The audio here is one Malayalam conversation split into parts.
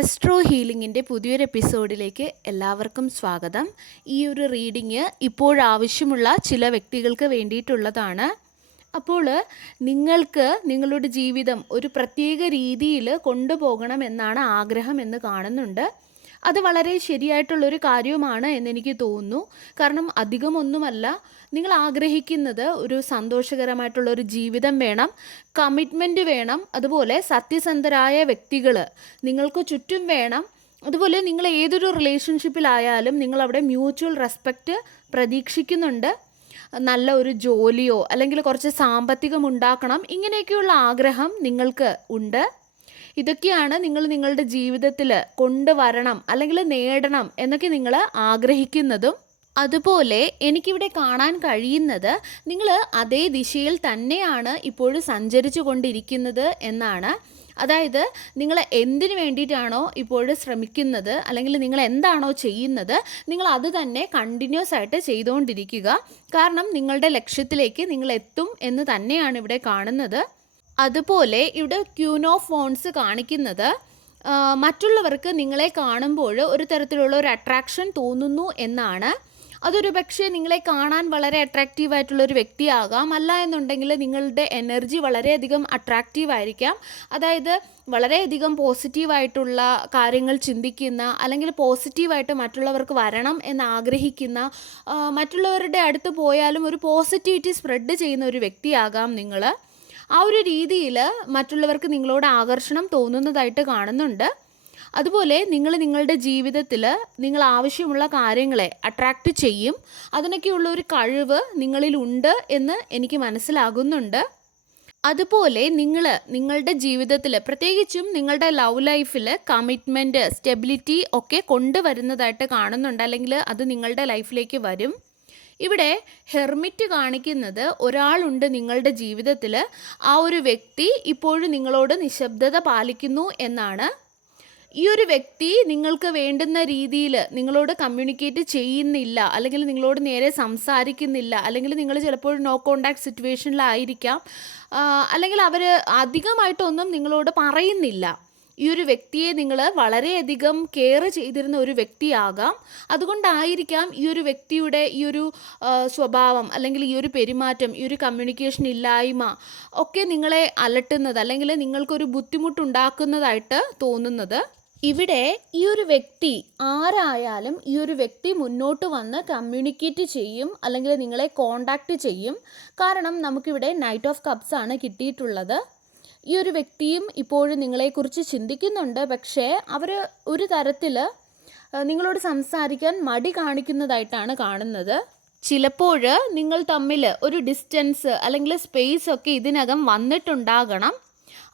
ആസ്ട്രോ ഹീലിംഗിന്റെ പുതിയൊരു എപ്പിസോഡിലേക്ക് എല്ലാവർക്കും സ്വാഗതം. ഈ ഒരു റീഡിങ് ഇപ്പോഴാവശ്യമുള്ള ചില വ്യക്തികൾക്ക് വേണ്ടിയിട്ടുള്ളതാണ്. അപ്പോൾ നിങ്ങൾക്ക് നിങ്ങളുടെ ജീവിതം ഒരു പ്രത്യേക രീതിയിൽ കൊണ്ടുപോകണം എന്നാണ് ആഗ്രഹം എന്ന് കാണുന്നുണ്ട്. അത് വളരെ ശരിയായിട്ടുള്ളൊരു കാര്യവുമാണ് എന്നെനിക്ക് തോന്നുന്നു. കാരണം അധികമൊന്നുമല്ല നിങ്ങൾ ആഗ്രഹിക്കുന്നത് ഒരു സന്തോഷകരമായിട്ടുള്ള ഒരു ജീവിതം വേണം കമ്മിറ്റ്മെന്റ് വേണം അതുപോലെ സത്യസന്ധരായ വ്യക്തികൾ നിങ്ങൾക്ക് ചുറ്റും വേണം. അതുപോലെ നിങ്ങൾ ഏതൊരു റിലേഷൻഷിപ്പിലായാലും നിങ്ങൾ അവിടെ മ്യൂച്വൽ റെസ്പെക്റ്റ് പ്രതീക്ഷിക്കുന്നുണ്ട്. നല്ല ഒരു ജോലിയോ അല്ലെങ്കിൽ കുറച്ച് സാമ്പത്തികം ഉണ്ടാക്കണം ഇങ്ങനെയൊക്കെയുള്ള ആഗ്രഹം നിങ്ങൾക്ക് ഉണ്ട്. ഇതൊക്കെയാണ് നിങ്ങൾ നിങ്ങളുടെ ജീവിതത്തിൽ കൊണ്ടുവരണം അല്ലെങ്കിൽ നേടണം എന്നൊക്കെ നിങ്ങൾ ആഗ്രഹിക്കുന്നതും. അതുപോലെ എനിക്കിവിടെ കാണാൻ കഴിയുന്നത് നിങ്ങൾ അതേ ദിശയിൽ തന്നെയാണ് ഇപ്പോഴും സഞ്ചരിച്ചു കൊണ്ടിരിക്കുന്നത് എന്നാണ്. അതായത് നിങ്ങൾ എന്തിനു വേണ്ടിയിട്ടാണോ ഇപ്പോഴും ശ്രമിക്കുന്നത് അല്ലെങ്കിൽ നിങ്ങൾ എന്താണോ ചെയ്യുന്നത് നിങ്ങൾ അത് തന്നെ കണ്ടിന്യൂസ് ആയിട്ട് ചെയ്തുകൊണ്ടിരിക്കുക. കാരണം നിങ്ങളുടെ ലക്ഷ്യത്തിലേക്ക് നിങ്ങൾ എത്തും എന്ന് തന്നെയാണ് ഇവിടെ കാണുന്നത്. അതുപോലെ ഇവിടെ ക്യൂനോ ഫോൺസ് കാണിക്കുന്നത് മറ്റുള്ളവർക്ക് നിങ്ങളെ കാണുമ്പോൾ ഒരു തരത്തിലുള്ള ഒരു അട്രാക്ഷൻ തോന്നുന്നു എന്നാണ്. അതൊരു പക്ഷേ നിങ്ങളെ കാണാൻ വളരെ അട്രാക്റ്റീവ് ആയിട്ടുള്ള ഒരു വ്യക്തിയാകാം. അല്ല എന്നുണ്ടെങ്കിൽ നിങ്ങളുടെ എനർജി വളരെയധികം അട്രാക്റ്റീവ് ആയിരിക്കാം. അതായത് വളരെയധികം പോസിറ്റീവായിട്ടുള്ള കാര്യങ്ങൾ ചിന്തിക്കുന്ന അല്ലെങ്കിൽ പോസിറ്റീവായിട്ട് മറ്റുള്ളവർക്ക് വരണം എന്ന് ആഗ്രഹിക്കുന്ന മറ്റുള്ളവരുടെ അടുത്ത് പോയാലും ഒരു പോസിറ്റിവിറ്റി സ്പ്രെഡ് ചെയ്യുന്ന ഒരു വ്യക്തിയാകാം നിങ്ങൾ ആ ഒരു രീതിയിൽ മറ്റുള്ളവർക്ക് നിങ്ങളോട് ആകർഷണം തോന്നുന്നതായിട്ട് കാണുന്നുണ്ട്. അതുപോലെ നിങ്ങൾ നിങ്ങളുടെ ജീവിതത്തിൽ നിങ്ങൾ ആവശ്യമുള്ള കാര്യങ്ങളെ അട്രാക്റ്റ് ചെയ്യും. അതിനൊക്കെയുള്ള ഒരു കഴിവ് നിങ്ങളിലുണ്ട് എന്ന് എനിക്ക് മനസ്സിലാകുന്നുണ്ട്. അതുപോലെ നിങ്ങൾ നിങ്ങളുടെ ജീവിതത്തിൽ പ്രത്യേകിച്ചും നിങ്ങളുടെ ലവ് ലൈഫിൽ കമ്മിറ്റ്മെന്റ് സ്റ്റെബിലിറ്റി ഒക്കെ കൊണ്ടുവരുന്നതായിട്ട് കാണുന്നുണ്ട്. അല്ലെങ്കിൽ അത് നിങ്ങളുടെ ലൈഫിലേക്ക് വരും. ഇവിടെ ഹെർമിറ്റ് കാണിക്കുന്നത് ഒരാളുണ്ട് നിങ്ങളുടെ ജീവിതത്തിൽ. ആ ഒരു വ്യക്തി ഇപ്പോഴും നിങ്ങളോട് നിശബ്ദത പാലിക്കുന്നു എന്നാണ്. ഈ ഒരു വ്യക്തി നിങ്ങൾക്ക് വേണ്ടുന്ന രീതിയിൽ നിങ്ങളോട് കമ്മ്യൂണിക്കേറ്റ് ചെയ്യുന്നില്ല അല്ലെങ്കിൽ നിങ്ങളോട് നേരെ സംസാരിക്കുന്നില്ല അല്ലെങ്കിൽ നിങ്ങൾ ചിലപ്പോൾ നോ കോണ്ടാക്ട് സിറ്റുവേഷനിലായിരിക്കാം അല്ലെങ്കിൽ അവർ അധികമായിട്ടൊന്നും നിങ്ങളോട് പറയുന്നില്ല. ഈ ഒരു വ്യക്തിയെ നിങ്ങൾ വളരെയധികം കെയർ ചെയ്തിരുന്ന ഒരു വ്യക്തിയാകാം. അതുകൊണ്ടായിരിക്കാം ഈ ഒരു വ്യക്തിയുടെ ഈ ഒരു സ്വഭാവം അല്ലെങ്കിൽ ഈ ഒരു പെരുമാറ്റം ഈ ഒരു കമ്മ്യൂണിക്കേഷൻ ഇല്ലായ്മ ഒക്കെ നിങ്ങളെ അലട്ടുന്നത് അല്ലെങ്കിൽ നിങ്ങൾക്കൊരു ബുദ്ധിമുട്ടുണ്ടാക്കുന്നതായിട്ട് തോന്നുന്നത്. ഇവിടെ ഈ ഒരു വ്യക്തി ആരായാലും ഈ ഒരു വ്യക്തി മുന്നോട്ട് വന്ന് കമ്മ്യൂണിക്കേറ്റ് ചെയ്യും അല്ലെങ്കിൽ നിങ്ങളെ കോണ്ടാക്റ്റ് ചെയ്യും. കാരണം നമുക്കിവിടെ നൈറ്റ് ഓഫ് കപ്സ് ആണ് കിട്ടിയിട്ടുള്ളത്. ഈ ഒരു വ്യക്തിയും ഇപ്പോഴും നിങ്ങളെക്കുറിച്ച് ചിന്തിക്കുന്നുണ്ട്. പക്ഷേ അവർ ഒരു തരത്തിൽ നിങ്ങളോട് സംസാരിക്കാൻ മടി കാണിക്കുന്നതായിട്ടാണ് കാണുന്നത്. ചിലപ്പോൾ നിങ്ങൾ തമ്മിൽ ഒരു ഡിസ്റ്റൻസ് അല്ലെങ്കിൽ സ്പേസ് ഒക്കെ ഇതിനകം വന്നിട്ടുണ്ടാകണം.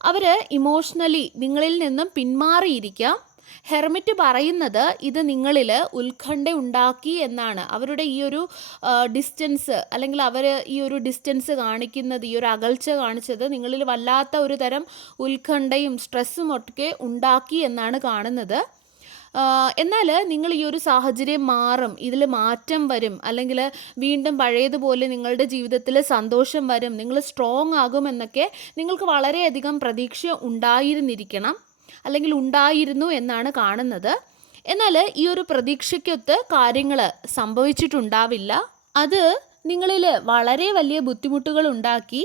അവർ ഇമോഷണലി നിങ്ങളിൽ നിന്നും പിന്മാറിയിരിക്കാം. ഹെർമിറ്റ് പറയുന്നത് ഇത് നിങ്ങളിൽ ഉത്കണ്ഠ ഉണ്ടാക്കി എന്നാണ്. അവരുടെ ഈ ഒരു ഡിസ്റ്റൻസ് അല്ലെങ്കിൽ അവർ ഈ ഒരു ഡിസ്റ്റൻസ് കാണിക്കുന്നത് ഈ ഒരു അകൽച്ച കാണിച്ചത് നിങ്ങളിൽ വല്ലാത്ത ഒരു തരം ഉത്കണ്ഠയും സ്ട്രെസ്സും ഒക്കെ ഉണ്ടാക്കി എന്നാണ് കാണുന്നത്. എന്നാൽ നിങ്ങൾ ഈ ഒരു സാഹചര്യം മാറും ഇതിൽ മാറ്റം വരും അല്ലെങ്കിൽ വീണ്ടും പഴയതുപോലെ നിങ്ങളുടെ ജീവിതത്തിൽ സന്തോഷം വരും നിങ്ങൾ സ്ട്രോങ് ആകുമെന്നൊക്കെ നിങ്ങൾക്ക് വളരെയധികം പ്രതീക്ഷ ഉണ്ടായിരുന്നിരിക്കണം. അല്ലെങ്കിൽ ഉണ്ടായിരുന്നു എന്നാണ് കാണുന്നത്. എന്നാൽ ഈ ഒരു പ്രതീക്ഷയ്ക്കൊത്ത് കാര്യങ്ങൾ സംഭവിച്ചിട്ടുണ്ടാവില്ല. അത് നിങ്ങളിൽ വളരെ വലിയ ബുദ്ധിമുട്ടുകൾ ഉണ്ടാക്കി.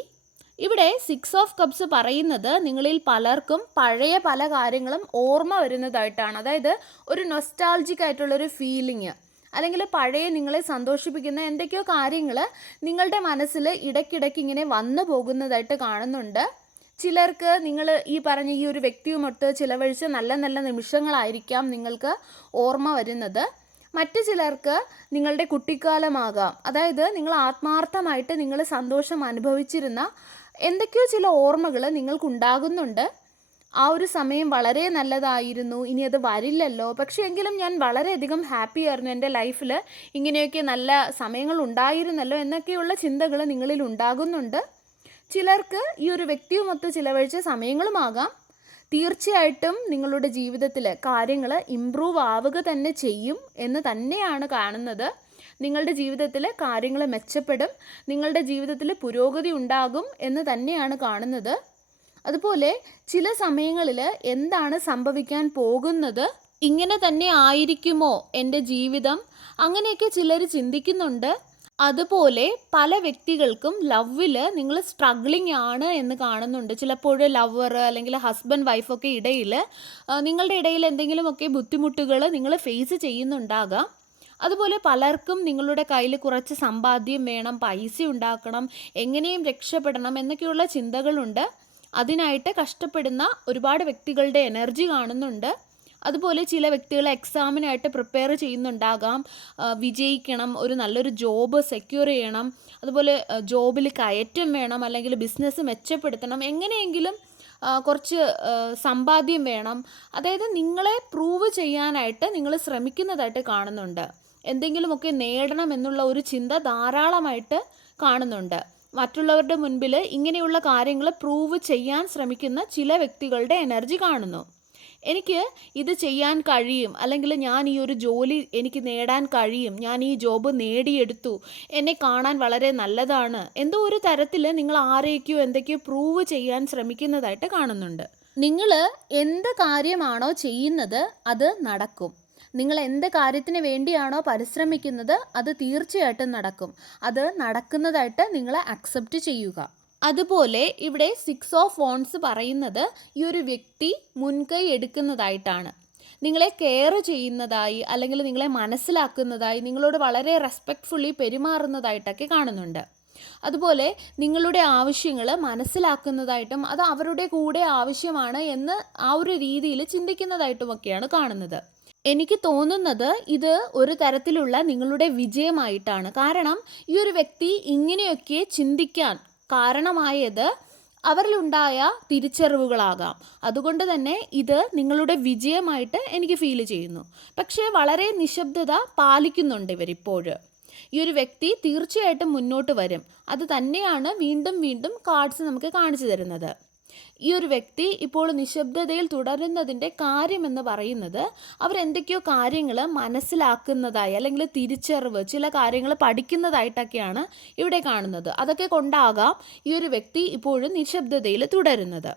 ഇവിടെ സിക്സ് ഓഫ് കപ്സ് പറയുന്നത് നിങ്ങളിൽ പലർക്കും പഴയ പല കാര്യങ്ങളും ഓർമ്മ വരുന്നതായിട്ടാണ്. അതായത് ഒരു നൊസ്റ്റാൾജിക് ആയിട്ടുള്ളൊരു ഫീലിംഗ് അല്ലെങ്കിൽ പഴയ നിങ്ങളെ സന്തോഷിപ്പിക്കുന്ന എന്തൊക്കെയോ കാര്യങ്ങൾ നിങ്ങളുടെ മനസ്സിൽ ഇടയ്ക്കിടയ്ക്ക് ഇങ്ങനെ വന്നു പോകുന്നതായിട്ട് കാണുന്നുണ്ട്. ചിലർക്ക് നിങ്ങൾ ഈ പറഞ്ഞ ഈ ഒരു വ്യക്തിയുമൊത്ത് ചിലവഴിച്ച നല്ല നല്ല നിമിഷങ്ങളായിരിക്കാം നിങ്ങൾക്ക് ഓർമ്മ വരുന്നത്. മറ്റു ചിലർക്ക് നിങ്ങളുടെ കുട്ടിക്കാലമാകാം. അതായത് നിങ്ങൾ ആത്മാർത്ഥമായിട്ട് നിങ്ങൾ സന്തോഷം അനുഭവിച്ചിരുന്ന എന്തൊക്കെയോ ചില ഓർമ്മകൾ നിങ്ങൾക്കുണ്ടാകുന്നുണ്ട്. ആ ഒരു സമയം വളരെ നല്ലതായിരുന്നു. ഇനി അത് വരില്ലല്ലോ. പക്ഷേ എങ്കിലും ഞാൻ വളരെയധികം ഹാപ്പി ആയിരുന്നു എന്റെ ലൈഫിൽ ഇങ്ങനെയൊക്കെ നല്ല സമയങ്ങൾ ഉണ്ടായിരുന്നല്ലോ എന്നൊക്കെയുള്ള ചിന്തകൾ നിങ്ങളിൽ ഉണ്ടാകുന്നുണ്ട് ചിലർക്ക് ഈ ഒരു വ്യക്തിയുമൊത്ത് ചിലവഴിച്ച സമയങ്ങളുമാകാം. തീർച്ചയായിട്ടും നിങ്ങളുടെ ജീവിതത്തിൽ കാര്യങ്ങൾ ഇമ്പ്രൂവ് ആവുക തന്നെ ചെയ്യും എന്ന് തന്നെയാണ് കാണുന്നത്. നിങ്ങളുടെ ജീവിതത്തിൽ കാര്യങ്ങൾ മെച്ചപ്പെടും. നിങ്ങളുടെ ജീവിതത്തിൽ പുരോഗതി ഉണ്ടാകും എന്ന് തന്നെയാണ് കാണുന്നത്. അതുപോലെ ചില സമയങ്ങളിൽ എന്താണ് സംഭവിക്കാൻ പോകുന്നത്? ഇങ്ങനെ തന്നെ ആയിരിക്കുമോ എന്റെ ജീവിതം? അങ്ങനെയൊക്കെ ചിലർ ചിന്തിക്കുന്നുണ്ട്. അതുപോലെ പല വ്യക്തികൾക്കും ലവിൽ നിങ്ങൾ സ്ട്രഗ്ലിംഗ് ആണ് എന്ന് കാണുന്നുണ്ട്. ചിലപ്പോൾ ലവർ അല്ലെങ്കിൽ ഹസ്ബൻഡ് വൈഫൊക്കെ ഇടയിൽ നിങ്ങളുടെ ഇടയിൽ എന്തെങ്കിലുമൊക്കെ ബുദ്ധിമുട്ടുകൾ നിങ്ങൾ ഫേസ് ചെയ്യുന്നുണ്ടാകാം. അതുപോലെ പലർക്കും നിങ്ങളുടെ കയ്യിൽ കുറച്ച് സമ്പാദ്യം വേണം പൈസ ഉണ്ടാക്കണം എങ്ങനെയും രക്ഷപ്പെടണം എന്നൊക്കെയുള്ള ചിന്തകളുണ്ട്. അതിനായിട്ട് കഷ്ടപ്പെടുന്ന ഒരുപാട് വ്യക്തികളുടെ എനർജി കാണുന്നുണ്ട്. അതുപോലെ ചില വ്യക്തികൾ എക്സാമിനായിട്ട് പ്രിപ്പയർ ചെയ്യുന്നുണ്ടാകാം. വിജയിക്കണം ഒരു നല്ലൊരു ജോബ് സെക്യൂർ ചെയ്യണം. അതുപോലെ ജോബിൽ കയറ്റം വേണം അല്ലെങ്കിൽ ബിസിനസ് മെച്ചപ്പെടുത്തണം. എങ്ങനെയെങ്കിലും കുറച്ച് സമ്പാദ്യം വേണം. അതായത് നിങ്ങളെ പ്രൂവ് ചെയ്യാനായിട്ട് നിങ്ങൾ ശ്രമിക്കുന്നതായിട്ട് കാണുന്നുണ്ട്. എന്തെങ്കിലുമൊക്കെ നേടണം എന്നുള്ള ഒരു ചിന്ത ധാരാളമായിട്ട് കാണുന്നുണ്ട്. മറ്റുള്ളവരുടെ മുൻപിൽ ഇങ്ങനെയുള്ള കാര്യങ്ങൾ പ്രൂവ് ചെയ്യാൻ ശ്രമിക്കുന്ന ചില വ്യക്തികളുടെ എനർജി കാണുന്നു. എനിക്ക് ഇത് ചെയ്യാൻ കഴിയും. അല്ലെങ്കിൽ ഞാൻ ഈ ഒരു ജോലി എനിക്ക് നേടാൻ കഴിയും. ഞാൻ ഈ ജോബ് നേടിയെടുത്തു. എന്നെ കാണാൻ വളരെ നല്ലതാണ്. എന്തോ ഒരു തരത്തിൽ നിങ്ങൾ ആരെയൊക്കെയോ എന്തൊക്കെയോ പ്രൂവ് ചെയ്യാൻ ശ്രമിക്കുന്നതായിട്ട് കാണുന്നുണ്ട്. നിങ്ങൾ എന്ത് കാര്യമാണോ ചെയ്യുന്നത് അത് നടക്കും. നിങ്ങൾ എന്ത് കാര്യത്തിന് വേണ്ടിയാണോ പരിശ്രമിക്കുന്നത് അത് തീർച്ചയായിട്ടും നടക്കും. അത് നടക്കുന്നതായിട്ട് നിങ്ങൾ അക്സെപ്റ്റ് ചെയ്യുക. അതുപോലെ ഇവിടെ സിക്സ് ഓഫ് ഫോൺസ് പറയുന്നത് ഈ ഒരു വ്യക്തി മുൻകൈ എടുക്കുന്നതായിട്ടാണ്. നിങ്ങളെ കെയർ ചെയ്യുന്നതായി അല്ലെങ്കിൽ നിങ്ങളെ മനസ്സിലാക്കുന്നതായി നിങ്ങളോട് വളരെ റെസ്പെക്റ്റ്ഫുള്ളി പെരുമാറുന്നതായിട്ടൊക്കെ കാണുന്നുണ്ട്. അതുപോലെ നിങ്ങളുടെ ആവശ്യങ്ങൾ മനസ്സിലാക്കുന്നതായിട്ടും അത് അവരുടെ കൂടെ ആവശ്യമാണ് എന്ന് ആ ഒരു രീതിയിൽ ചിന്തിക്കുന്നതായിട്ടുമൊക്കെയാണ് കാണുന്നത്. എനിക്ക് തോന്നുന്നത് ഇത് ഒരു തരത്തിലുള്ള നിങ്ങളുടെ വിജയമായിട്ടാണ്. കാരണം ഈ ഒരു വ്യക്തി ഇങ്ങനെയൊക്കെ ചിന്തിക്കാൻ കാരണമായത് അവരിലുണ്ടായ തിരിച്ചറിവുകളാകാം. അതുകൊണ്ട് തന്നെ ഇത് നിങ്ങളുടെ വിജയമായിട്ട് എനിക്ക് ഫീൽ ചെയ്യുന്നു. പക്ഷേ വളരെ നിശബ്ദത പാലിക്കുന്നുണ്ട് ഇവരിപ്പോഴ് ഈ ഒരു വ്യക്തി തീർച്ചയായിട്ടും മുന്നോട്ട് വരും. അത് തന്നെയാണ് വീണ്ടും വീണ്ടും കാർഡ്സ് നമുക്ക് കാണിച്ചു തരുന്നത്. ഈ ഒരു വ്യക്തി ഇപ്പോൾ നിശബ്ദതയിൽ തുടരുന്നതിന്റെ കാര്യമെന്ന് പറയുന്നത് അവരെന്തൊക്കെയോ കാര്യങ്ങൾ മനസ്സിലാക്കുന്നതായി അല്ലെങ്കിൽ തിരിച്ചറിവ് ചില കാര്യങ്ങൾ പഠിക്കുന്നതായിട്ടൊക്കെയാണ് ഇവിടെ കാണുന്നത്. അതൊക്കെ കൊണ്ടാകാം ഈ ഒരു വ്യക്തി ഇപ്പോഴും നിശബ്ദതയിൽ തുടരുന്നത്.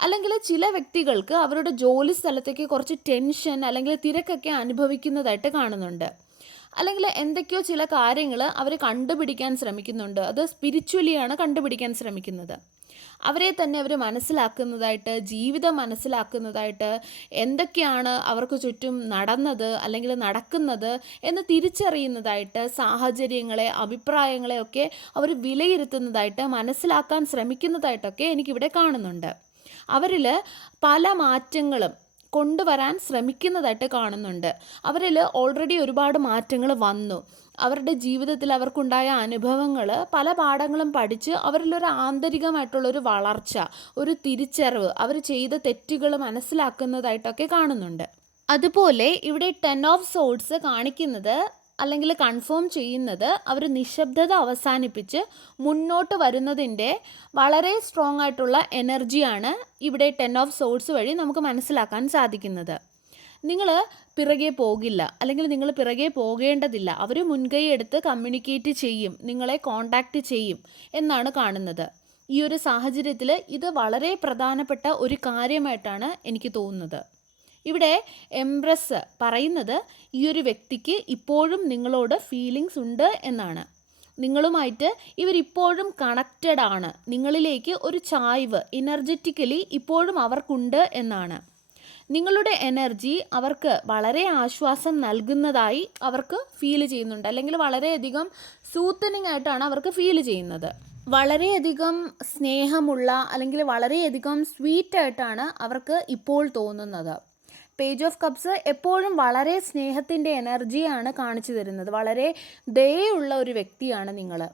അല്ലെങ്കിൽ ചില വ്യക്തികൾക്ക് അവരുടെ ജോലി സ്ഥലത്തേക്ക് കുറച്ച് ടെൻഷൻ അല്ലെങ്കിൽ തിരക്കൊക്കെ അനുഭവിക്കുന്നതായിട്ട് കാണുന്നുണ്ട്. അല്ലെങ്കിൽ എന്തൊക്കെയോ ചില കാര്യങ്ങൾ അവർ കണ്ടുപിടിക്കാൻ ശ്രമിക്കുന്നുണ്ട്. അത് സ്പിരിച്വലിയാണ് കണ്ടുപിടിക്കാൻ ശ്രമിക്കുന്നത്. അവരെ തന്നെ അവർ മനസ്സിലാക്കുന്നതായിട്ട് ജീവിതം മനസ്സിലാക്കുന്നതായിട്ട് എന്തൊക്കെയാണ് അവർക്ക് ചുറ്റും നടന്നത് അല്ലെങ്കിൽ നടക്കുന്നത് എന്ന് തിരിച്ചറിയുന്നതായിട്ട് സാഹചര്യങ്ങളെ അഭിപ്രായങ്ങളെ ഒക്കെ അവർ വിലയിരുത്തുന്നതായിട്ട് മനസ്സിലാക്കാൻ ശ്രമിക്കുന്നതായിട്ടൊക്കെ എനിക്കിവിടെ കാണുന്നുണ്ട്. അവരിൽ പല മാറ്റങ്ങളും കൊണ്ടുവരാൻ ശ്രമിക്കുന്നതായിട്ട് കാണുന്നുണ്ട്. അവരിൽ ഓൾറെഡി ഒരുപാട് മാറ്റങ്ങൾ വന്നു. അവരുടെ ജീവിതത്തിൽ അവർക്കുണ്ടായ അനുഭവങ്ങൾ പല പാഠങ്ങളും പഠിച്ച് അവരിലൊരു ആന്തരികമായിട്ടുള്ളൊരു വളർച്ച ഒരു തിരിച്ചറിവ് അവർ ചെയ്ത തെറ്റുകൾ മനസ്സിലാക്കുന്നതായിട്ടൊക്കെ കാണുന്നുണ്ട്. അതുപോലെ ഇവിടെ ടെൻ ഓഫ് സോഡ്സ് കാണിക്കുന്നത് അല്ലെങ്കിൽ കൺഫേം ചെയ്യുന്നത് അവർ നിശബ്ദത അവസാനിപ്പിച്ച് മുന്നോട്ട് വരുന്നതിന്റെ വളരെ സ്ട്രോങ് ആയിട്ടുള്ള എനർജിയാണ് ഇവിടെ ടെൻ ഓഫ് സോഡ്സ് വഴി നമുക്ക് മനസ്സിലാക്കാൻ സാധിക്കുന്നത്. നിങ്ങൾ പിറകെ പോകില്ല അല്ലെങ്കിൽ നിങ്ങൾ പിറകെ പോകേണ്ടതില്ല. അവർ മുൻകൈ എടുത്ത് കമ്മ്യൂണിക്കേറ്റ് ചെയ്യും നിങ്ങളെ കോണ്ടാക്റ്റ് ചെയ്യും എന്നാണ് കാണുന്നത്. ഈ ഒരു സാഹചര്യത്തിൽ ഇത് വളരെ പ്രധാനപ്പെട്ട ഒരു കാര്യമായിട്ടാണ് എനിക്ക് തോന്നുന്നത്. ഇവിടെ എംപ്രസ് പറയുന്നത് ഈ ഒരു വ്യക്തിക്ക് ഇപ്പോഴും നിങ്ങളോട് ഫീലിങ്സ് ഉണ്ട് എന്നാണ്. നിങ്ങളുമായിട്ട് ഇവരിപ്പോഴും കണക്റ്റഡ് ആണ്. നിങ്ങളിലേക്ക് ഒരു ചായ്വ് എനർജറ്റിക്കലി ഇപ്പോഴും അവർക്കുണ്ട് എന്നാണ്. നിങ്ങളുടെ എനർജി അവർക്ക് വളരെ ആശ്വാസം നൽകുന്നതായി അവർക്ക് ഫീൽ ചെയ്യുന്നുണ്ട്. അല്ലെങ്കിൽ വളരെയധികം സൂത്തനിങ് ആയിട്ടാണ് അവർക്ക് ഫീൽ ചെയ്യുന്നത്. വളരെയധികം സ്നേഹമുള്ള അല്ലെങ്കിൽ വളരെയധികം സ്വീറ്റ് ആയിട്ടാണ് അവർക്ക് ഇപ്പോൾ തോന്നുന്നത്. പേജ് ഓഫ് കപ്സ് എപ്പോഴും വളരെ സ്നേഹത്തിന്റെ എനർജിയാണ് കാണിച്ചു തരുന്നത്. വളരെ ദയുള്ള ഒരു വ്യക്തിയാണ് നിങ്ങൾ.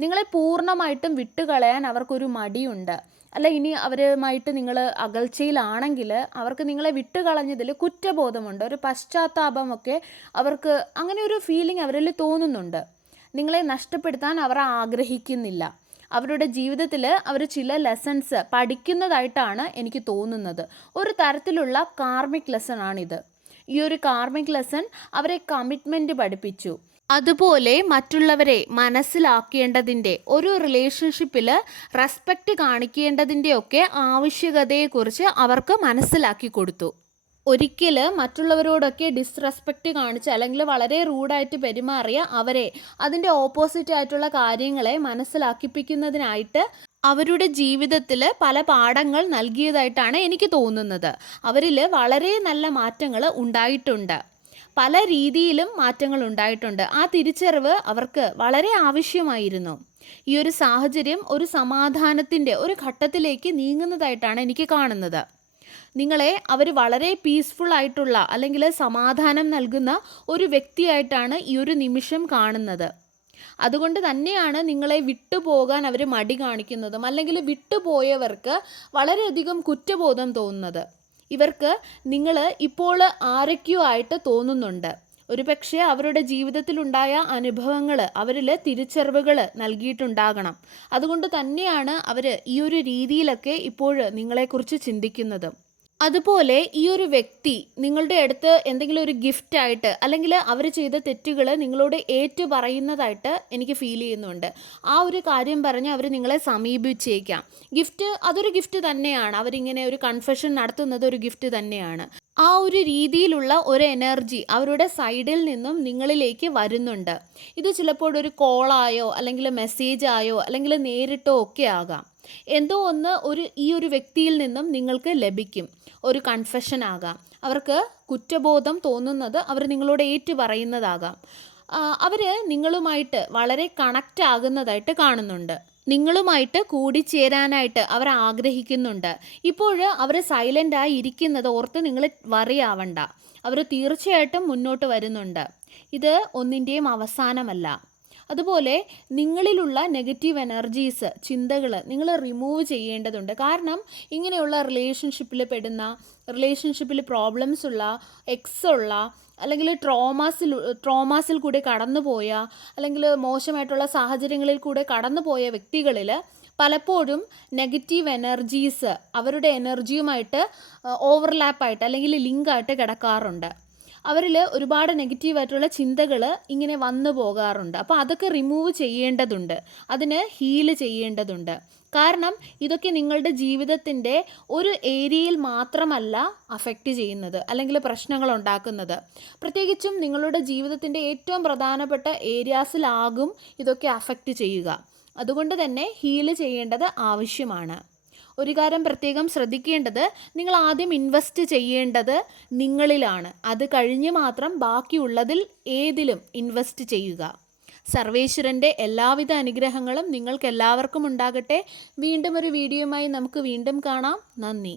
നിങ്ങളെ പൂർണമായിട്ടും വിട്ടുകളയാൻ അവർക്കൊരു മടിയുണ്ട്. അല്ല ഇനി അവരുമായിട്ട് നിങ്ങൾ അകൽച്ചയിലാണെങ്കിൽ അവർക്ക് നിങ്ങളെ വിട്ടുകളഞ്ഞതിൽ കുറ്റബോധമുണ്ട്. ഒരു പശ്ചാത്താപമൊക്കെ അവർക്ക് അങ്ങനെ ഒരു ഫീലിംഗ് അവരിൽ തോന്നുന്നുണ്ട്. നിങ്ങളെ നഷ്ടപ്പെടുത്താൻ അവർ ആഗ്രഹിക്കുന്നില്ല. അവരുടെ ജീവിതത്തിൽ അവർ ചില ലെസൺസ് പഠിക്കുന്നതായിട്ടാണ് എനിക്ക് തോന്നുന്നത്. ഒരു തരത്തിലുള്ള കാർമിക് ലെസൺ ആണിത്. ഈ ഒരു കാർമിക് ലെസൺ അവരെ കമ്മിറ്റ്മെന്റ് പഠിപ്പിച്ചു. അതുപോലെ മറ്റുള്ളവരെ മനസ്സിലാക്കേണ്ടതിന്റെ ഒരു റിലേഷൻഷിപ്പിൽ റെസ്പെക്റ്റ് കാണിക്കേണ്ടതിന്റെ ഒക്കെ ആവശ്യകതയെക്കുറിച്ച് അവർക്ക് മനസ്സിലാക്കി കൊടുത്തു. ഒരിക്കൽ മറ്റുള്ളവരോടൊക്കെ ഡിസ്റെസ്പെക്റ്റ് കാണിച്ച് അല്ലെങ്കിൽ വളരെ റൂഡായിട്ട് പെരുമാറിയ അവരെ അതിന്റെ ഓപ്പോസിറ്റ് ആയിട്ടുള്ള കാര്യങ്ങളെ മനസ്സിലാക്കിപ്പിക്കുന്നതിനായിട്ട് അവരുടെ ജീവിതത്തിൽ പല പാഠങ്ങൾ നൽകിയതായിട്ടാണ് എനിക്ക് തോന്നുന്നത്. അവരിൽ വളരെ നല്ല മാറ്റങ്ങൾ ഉണ്ടായിട്ടുണ്ട്. പല രീതിയിലും മാറ്റങ്ങൾ ഉണ്ടായിട്ടുണ്ട്. ആ തിരിച്ചറിവ് അവർക്ക് വളരെ ആവശ്യമായിരുന്നു. ഈ ഒരു സാഹചര്യം ഒരു സമാധാനത്തിന്റെ ഒരു ഘട്ടത്തിലേക്ക് നീങ്ങുന്നതായിട്ടാണ് എനിക്ക് കാണുന്നത്. നിങ്ങളെ അവർ വളരെ പീസ്ഫുൾ ആയിട്ടുള്ള അല്ലെങ്കിൽ സമാധാനം നൽകുന്ന ഒരു വ്യക്തിയായിട്ടാണ് ഈ ഒരു നിമിഷം കാണുന്നത്. അതുകൊണ്ട് തന്നെയാണ് നിങ്ങളെ വിട്ടുപോകാൻ അവർ മടി കാണിക്കുന്നതും അല്ലെങ്കിൽ വിട്ടുപോയവർക്ക് വളരെയധികം കുറ്റബോധം തോന്നുന്നത്. ഇവർക്ക് നിങ്ങൾ ഇപ്പോൾ ആരൊക്കെയോ ആയിട്ട് തോന്നുന്നുണ്ട്. ഒരുപക്ഷെ അവരുടെ ജീവിതത്തിലുണ്ടായ അനുഭവങ്ങൾ അവരിൽ തിരിച്ചറിവുകൾ നൽകിയിട്ടുണ്ടാകണം. അതുകൊണ്ട് തന്നെയാണ് അവർ ഈ ഒരു രീതിയിലൊക്കെ ഇപ്പോൾ നിങ്ങളെക്കുറിച്ച് ചിന്തിക്കുന്നത്. അതുപോലെ ഈ ഒരു വ്യക്തി നിങ്ങളുടെ അടുത്ത് എന്തെങ്കിലും ഒരു ഗിഫ്റ്റ് ആയിട്ട് അല്ലെങ്കിൽ അവർ ചെയ്ത തെറ്റുകൾ നിങ്ങളോട് ഏറ്റു പറയുന്നതായിട്ട് എനിക്ക് ഫീൽ ചെയ്യുന്നുണ്ട്. ആ ഒരു കാര്യം പറഞ്ഞ് അവർ നിങ്ങളെ സമീപിച്ചേക്കാം. ഗിഫ്റ്റ് അതൊരു ഗിഫ്റ്റ് തന്നെയാണ്. അവരിങ്ങനെ ഒരു കൺഫെഷൻ നടത്തുന്നത് ഒരു ഗിഫ്റ്റ് തന്നെയാണ്. ആ ഒരു രീതിയിലുള്ള ഒരു എനർജി അവരുടെ സൈഡിൽ നിന്നും നിങ്ങളിലേക്ക് വരുന്നുണ്ട്. ഇത് ചിലപ്പോൾ ഒരു കോളായോ അല്ലെങ്കിൽ മെസ്സേജായോ അല്ലെങ്കിൽ നേരിട്ടോ ഒക്കെ ആകാം. എന്തോ ഒന്ന് ഒരു ഈ ഒരു വ്യക്തിയിൽ നിന്നും നിങ്ങൾക്ക് ലഭിക്കും. ഒരു കൺഫെഷൻ ആകാം. അവർക്ക് കുറ്റബോധം തോന്നുന്നത് അവർ നിങ്ങളോട് ഏറ്റു പറയുന്നതാകാം. അവർ നിങ്ങളുമായിട്ട് വളരെ കണക്റ്റ് ആകുന്നതായിട്ട് കാണുന്നുണ്ട്. നിങ്ങളുമായിട്ട് കൂടിച്ചേരാനായിട്ട് അവർ ആഗ്രഹിക്കുന്നുണ്ട്. ഇപ്പോൾ അവർ സൈലന്റായി ഇരിക്കുന്നത് ഓർത്ത് നിങ്ങൾ വറിയാവണ്ട അവർ തീർച്ചയായിട്ടും മുന്നോട്ട് വരുന്നുണ്ട്. ഇത് ഒന്നിന്റെയും അവസാനമല്ല. അതുപോലെ നിങ്ങളിലുള്ള നെഗറ്റീവ് എനർജീസ് ചിന്തകൾ നിങ്ങൾ റിമൂവ് ചെയ്യേണ്ടതുണ്ട്. കാരണം ഇങ്ങനെയുള്ള റിലേഷൻഷിപ്പിൽ പെടുന്ന റിലേഷൻഷിപ്പിൽ പ്രോബ്ലംസ് ഉള്ള എക്സ് ഉള്ള അല്ലെങ്കിൽ ട്രോമാസിൽ ട്രോമാസിൽ കൂടെ കടന്നുപോയ അല്ലെങ്കിൽ മോശമായിട്ടുള്ള സാഹചര്യങ്ങളിൽ കൂടെ കടന്നുപോയ വ്യക്തികളിൽ പലപ്പോഴും നെഗറ്റീവ് എനർജീസ് അവരുടെ എനർജിയുമായിട്ട് ഓവർലാപ്പായിട്ട് അല്ലെങ്കിൽ ലിങ്കായിട്ട് കിടക്കാറുണ്ട്. അവരിൽ ഒരുപാട് നെഗറ്റീവായിട്ടുള്ള ചിന്തകൾ ഇങ്ങനെ വന്നു പോകാറുണ്ട്. അപ്പോൾ അതൊക്കെ റിമൂവ് ചെയ്യേണ്ടതുണ്ട്. അതിന് ഹീൽ ചെയ്യേണ്ടതുണ്ട്. കാരണം ഇതൊക്കെ നിങ്ങളുടെ ജീവിതത്തിന്റെ ഒരു ഏരിയയിൽ മാത്രമല്ല അഫക്റ്റ് ചെയ്യുന്നത്. അല്ലെങ്കിൽ പ്രശ്നങ്ങൾ ഉണ്ടാക്കുന്നത്. പ്രത്യേകിച്ചും നിങ്ങളുടെ ജീവിതത്തിന്റെ ഏറ്റവും പ്രധാനപ്പെട്ട ഏരിയാസിലാകും ഇതൊക്കെ അഫക്റ്റ് ചെയ്യുക. അതുകൊണ്ട് തന്നെ ഹീൽ ചെയ്യേണ്ടത് ആവശ്യമാണ്. ഒരു കാര്യം പ്രത്യേകം ശ്രദ്ധിക്കേണ്ടത് നിങ്ങൾ ആദ്യം ഇൻവെസ്റ്റ് ചെയ്യേണ്ടത് നിങ്ങളിലാണ്. അത് കഴിഞ്ഞ് മാത്രം ബാക്കിയുള്ളതിൽ ഏതിലും ഇൻവെസ്റ്റ് ചെയ്യുക. സർവേശ്വരന്റെ എല്ലാവിധ അനുഗ്രഹങ്ങളും നിങ്ങൾക്ക് എല്ലാവർക്കും ഉണ്ടാകട്ടെ. വീണ്ടും ഒരു വീഡിയോയുമായി നമുക്ക് വീണ്ടും കാണാം. നന്ദി.